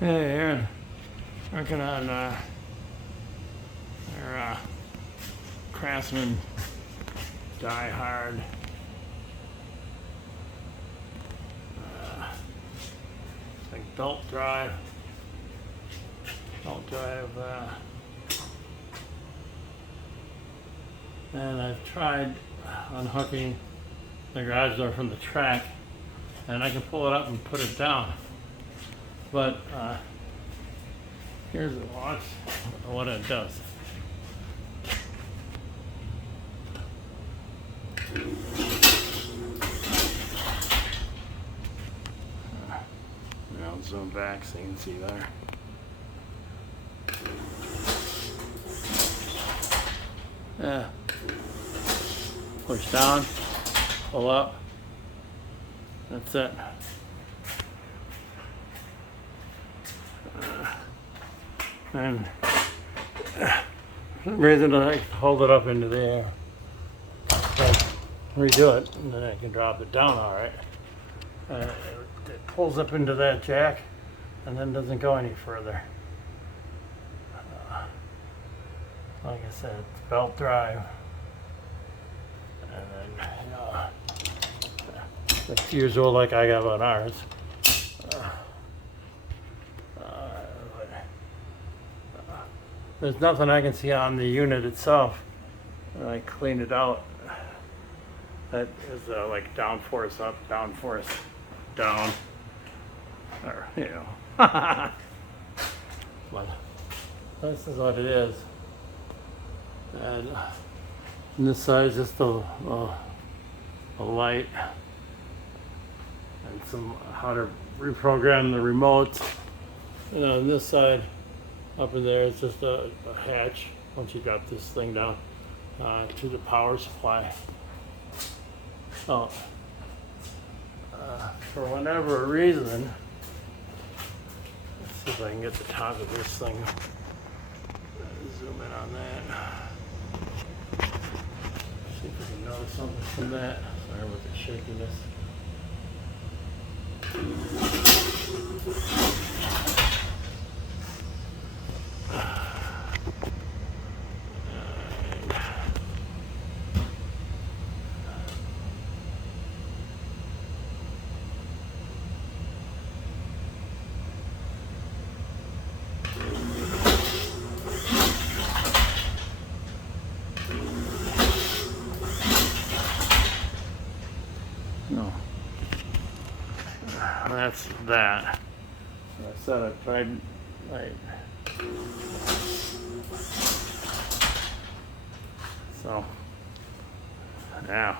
Hey, Aaron, working on our Craftsman Die Hard like belt drive, and I've tried unhooking the garage door from the track, and I can pull it up and put it down, but here's what it does. I'll zoom back so you can see there. Yeah. Push down, pull up. That's it. And for some reason I like to hold it up into the air. Redo it, and then I can drop it down all right. It pulls up into that jack and then doesn't go any further. Like I said, it's belt drive. And then, the fuselage like I got on ours. There's nothing I can see on the unit itself. And I cleaned it out. That is like downforce up, downforce down, or but this is what it is. And this side is just a light and some how to reprogram the remotes. And on this side, up in there, it's just a hatch once you drop this thing down to the power supply. So, for whatever reason, let's see if I can get the top of this thing. Zoom in on that. See if we can notice something from that. Sorry about the shakiness. No. That's that. I said I tried, so now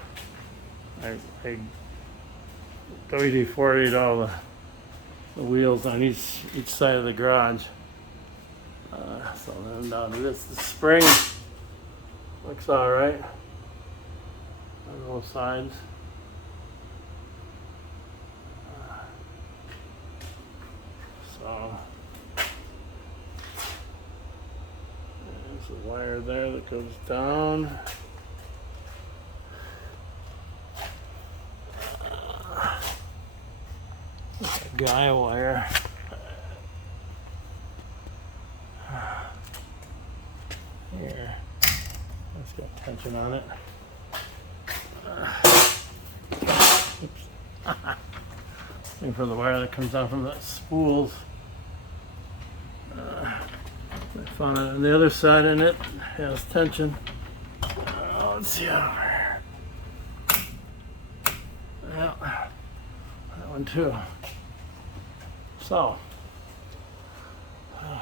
I WD-40'd all the wheels on each side of the garage. So then down to this, the spring looks all right on both sides. So there's a wire there that goes down. A guy wire. Here, let's get tension on it. Oops. Looking for the wire that comes down from the spools. I found it on the other side, and it has tension. Let's see over here. Yeah, that one too. So, I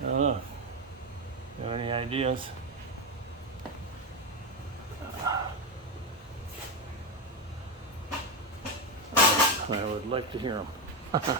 don't know. You have any ideas? I would like to hear them.